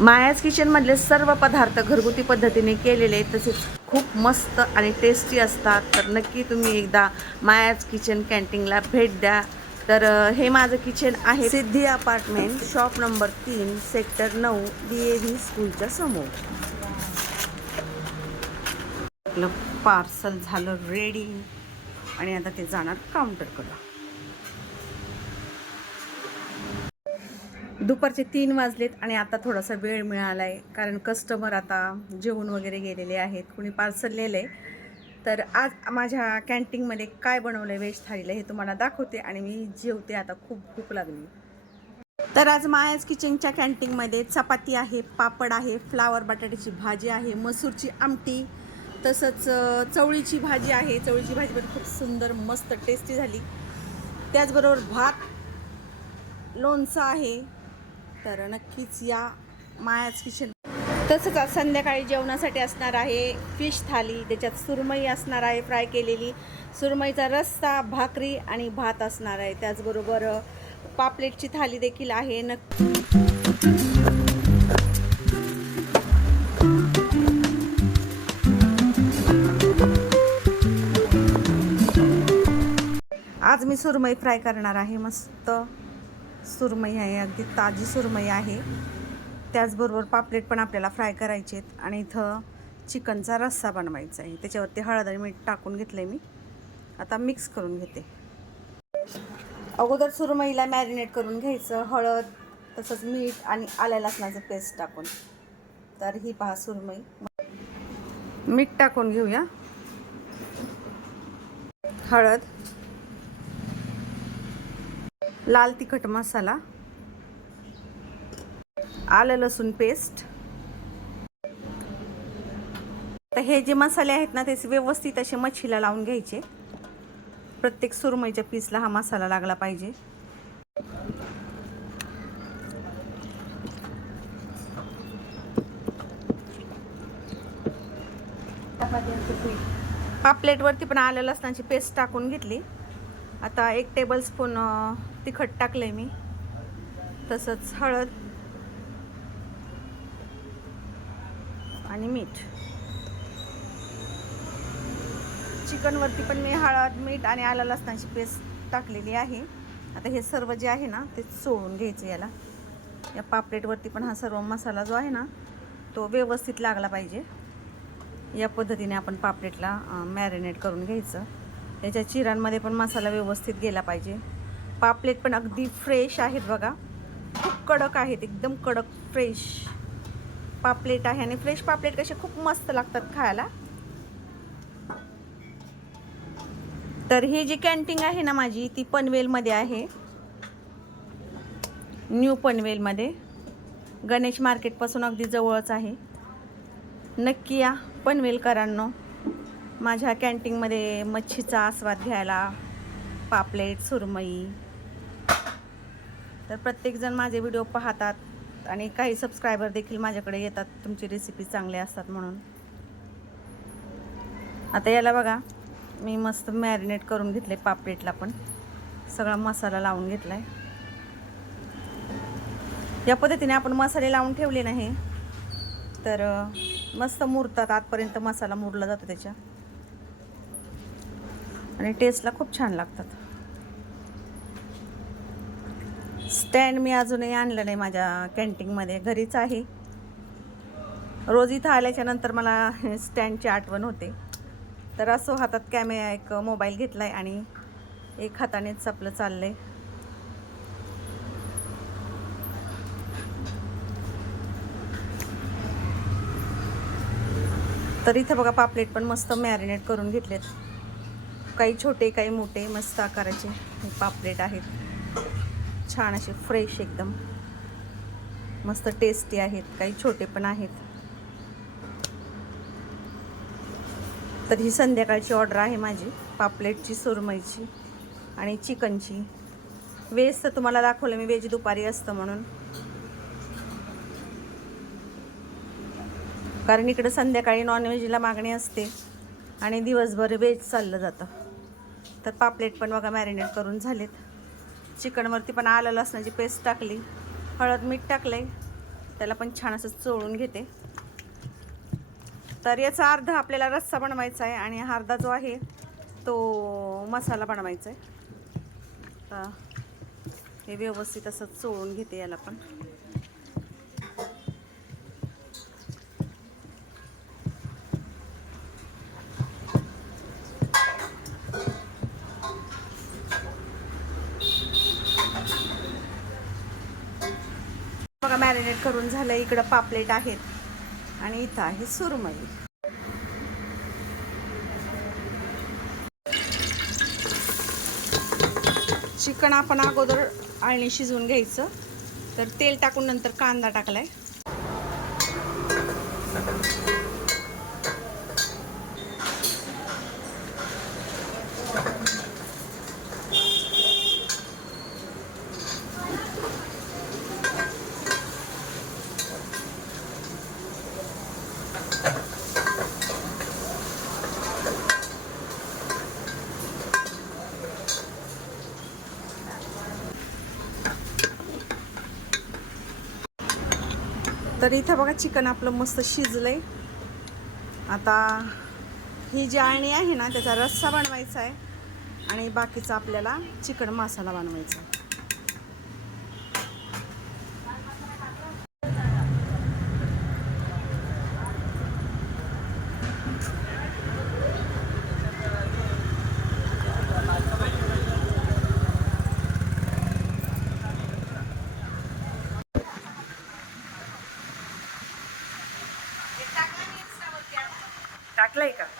मायाज किचनमधले सर्व पदार्थ घरगुती पद्धतीने केलेले तसेच खूप मस्त आणि टेस्टी असतात. तर नक्की तुम्ही एकदा मायाज किचन कॅन्टीनला भेट द्या. तर हे माझं किचन आहे. सिद्धी अपार्टमेंट शॉप नंबर तीन सेक्टर नऊ डी ए व्ही स्कूलच्या समोर. आपलं पार्सल झालं रेडी आणि आता ते जाणार काउंटरकडं दुपारचे तीन वाजलेत आणि आता थोडासा वेळ मिळाला आहे कारण कस्टमर आता जेवण वगैरे गेलेले आहेत कुणी पार्सल नेलं आहे तर आज माझ्या कॅन्टीनमध्ये काय बनवलं आहे वेज थाळीला हे तुम्हाला दाखवते आणि मी जेवते आता खूप भूक लागली. तर आज मायाज किचनच्या कॅन्टीनमध्ये चपाती आहे पापड आहे फ्लावर बटाट्याची भाजी आहे मसूरची आमटी तसंच चवळीची भाजी आहे. चवळीची भाजी पण खूप सुंदर मस्त टेस्टी झाली. त्याचबरोबर भात लोणचं आहे तर नक्कीच या मायाच किचन. तसंच आज संध्याकाळी जेवणासाठी असणार आहे फिश थाली त्याच्यात सुरमई असणार आहे फ्राय केलेली. सुरमईचा रस्सा भाकरी आणि भात असणार आहे. त्याचबरोबर पापलेटची थाली देखील आहे. नक्की आज मी सुरमई फ्राय करणार आहे. मस्त सुरमई आहे अगदी ताजी सुरमई आहे. त्याचबरोबर पापलेट पण आपल्याला फ्राय करायचे आहेत आणि इथं चिकनचा रस्सा बनवायचा आहे. त्याच्यावरती हळद आणि मीठ टाकून घेतलं आहे मी. आता मिक्स करून घेते. अगोदर सुरमईला मॅरिनेट करून घ्यायचं हळद तसंच मीठ आणि आल्या लसणाचं पेस्ट टाकून. तर ही पहा सुरमई. मीठ टाकून घेऊया. हळद. लाल तिखट मसाला आलं लसूण पेस्ट तर हे जे मसाले आहेत ना ते व्यवस्थित असे मच्छीला लावून घ्यायचे. प्रत्येक सुरमईच्या पीसला हा मसाला लागला पाहिजे. पापलेटवरती पण आलं लसणाची पेस्ट टाकून घेतली. आता एक टेबल स्पून तिखट टाकलं आहे मी. तसंच हळद आणि मीठ. चिकनवरती पण मी हळद मीठ आणि आलं लसणाची पेस्ट टाकलेली आहे. आता हे सर्व जे आहे ना ते चोळून घ्यायचं याला. या पापलेटवरती पण हा सर्व मसाला जो आहे ना तो व्यवस्थित लागला पाहिजे. या पद्धतीने आपण पापलेटला मॅरिनेट करून घ्यायचं. त्याच्या चिरांमध्ये पण मसाला व्यवस्थित गेला पाहिजे. पापलेट पण अगदी फ्रेश आहेत बघा. खूप कडक आहेत एकदम कडक फ्रेश पापलेट आहे. आणि फ्रेश पापलेट कसे खूप मस्त लागतात खायला. तर ही जी कॅन्टीन आहे ना माझी ती पनवेलमध्ये आहे. न्यू पनवेलमध्ये. गणेश मार्केटपासून अगदी जवळच आहे. नक्की या पनवेलकरांनो. माझ्या कॅन्टीनमध्ये मच्छीचा आस्वाद घ्यायला. पापलेट सुरमई. तर प्रत्येकजण माझे व्हिडिओ पाहतात आणि काही सबस्क्रायबर देखील माझ्याकडे येतात. तुमची रेसिपी चांगले असतात म्हणून. आता याला बघा मी मस्त मॅरिनेट करून घेतले पापलेटला पण. सगळा मसाला लावून घेतला आहे या पद्धतीने आपण मसाले लावून ठेवले नाही. तर मस्त मुरतात. आतपर्यंत मसाला मुरला जातो त्याच्या. आणि टेस्टला खूप छान लागतात. स्टँड मी अजूनही आणलं नाही माझ्या कॅन्टीनमध्ये घरीच आहे. रोज इथं आल्याच्यानंतर मला स्टँडची आठवण होते. तर असो हातात कॅमे एक मोबाईल घेतला आहे आणि एक हातानेच आपलं चाललं आहे तर इथं बघा पापलेट पण मस्त मॅरिनेट करून घेतलेत. काही छोटे काही मोठे मस्त आकाराचे पापलेट आहेत. छान असे फ्रेश एकदम. मस्त टेस्टी आहेत काही छोटे पण आहेत. तर ही संध्याकाळची ऑर्डर आहे माझी पापलेटची सुरमईची आणि चिकनची. वेज तर तुम्हाला दाखवलं मी व्हेज दुपारी असतं म्हणून. कारण इकडं संध्याकाळी नॉनव्हेजला मागणी असते आणि दिवसभर वेज चाललं जातं. तर पापलेट पण बघा मॅरिनेट करून झालेत. चिकनवरती पण आलं लसणाची पेस्ट टाकली. हळद मीठ टाकलं आहे त्याला पण छान असं चोळून घेते. तर याचा अर्धा आपल्याला रस्सा बनवायचा आहे आणि हा अर्धा जो आहे तो मसाला बनवायचा आहे. तर हे व्यवस्थित असं चोळून घेते याला पण. बघा मॅरिनेट करून झालं इकडं पापलेट आहेत. आणि इथं आहे सुरमई. चिकन आपण अगोदर आळणी शिजवून घ्यायचं. तर तेल टाकून नंतर कांदा टाकलाय. तर इथं बघा चिकन आपलं मस्त शिजलंय. आता ही जी आळणी आहे ना त्याचा रस्सा बनवायचा आहे. आणि बाकीचा आपल्याला चिकन मसाला बनवायचा आहे. टाकलंय का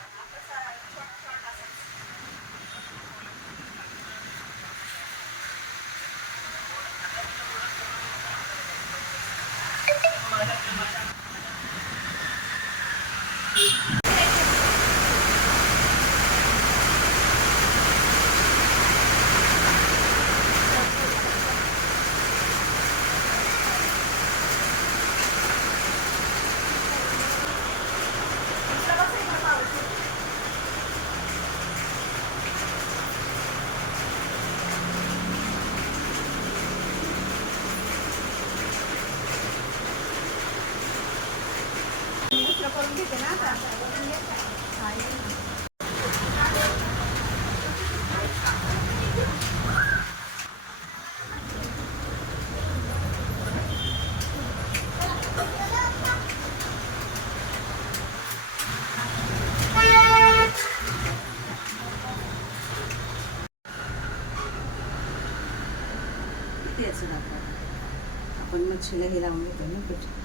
आपण मच्छीला हे लावून घेतो ना पीठ.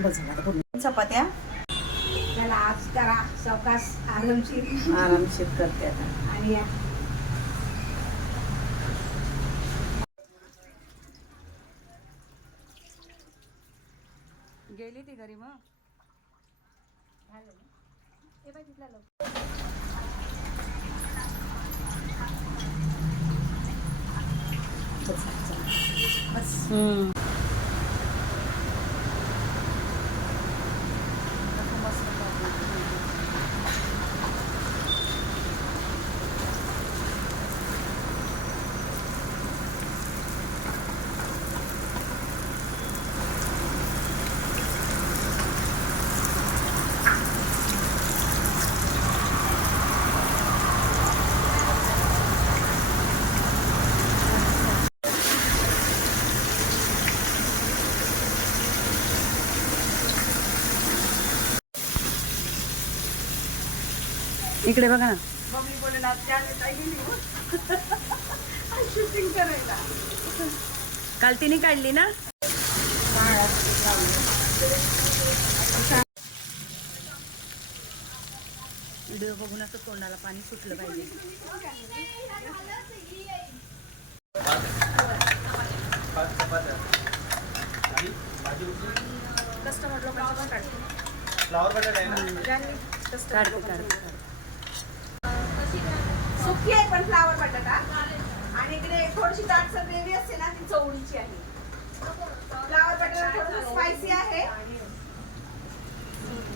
बस झालं आता पूर्ण. चपात्या. त्याला आज करा सावकाश आरामशीर आरामशीर करते आता. आणि या. गेली ती घरी मग. 嗯。इकडे बघा ना. मम्मी बोलणार शूटिंग करायला. काल तिने काढली ना? व्हिडिओ बघून असं तोंडाला पाणी सुटलं पाहिजे. कस्टमर लोकांचं पण काढते फ्लावर बटाटा आहे ना काढते काढते आहे पण फ्लावर बटाटा. आणि इकडे थोडीशी दाटसर ग्रेव्ही असते ना ती चवळीची आहे. फ्लावर बटाटा थोडंसं स्पायसी आहे.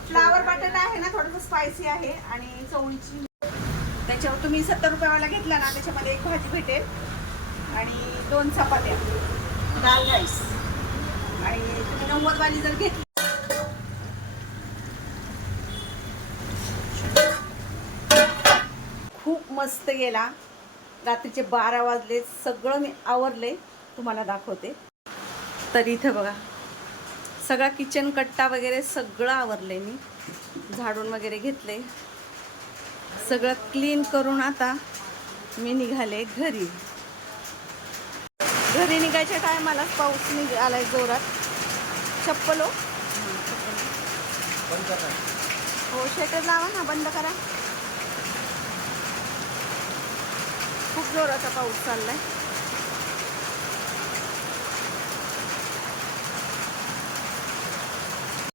फ्लावर बटाटा आहे ना थोडंसं स्पायसी आहे. आणि चवळीची. त्याच्यावर तुम्ही सत्तर रुपयावाला घेतला ना त्याच्यामध्ये एक भाजी भेटेल. आणि दोन चपात्या. दाल राईस. आणि तुम्ही नव्वदवाली जर घेतली मस्त गेला. रात्रीचे बारा वाजले सगळं मी आवरले तुम्हाला दाखवते. तर इथं बघा सगळा किचन कट्टा वगैरे सगळं आवरले मी. झाडून वगैरे घेतले. सगळं क्लीन करून आता मी निघाले घरी. घरी निघायच्या टायमाला पाऊस निघ आलाय जोरात. चप्पल हो. हो शेटर लावा ना बंद करा. खूप जोराचा पाऊस चाललाय.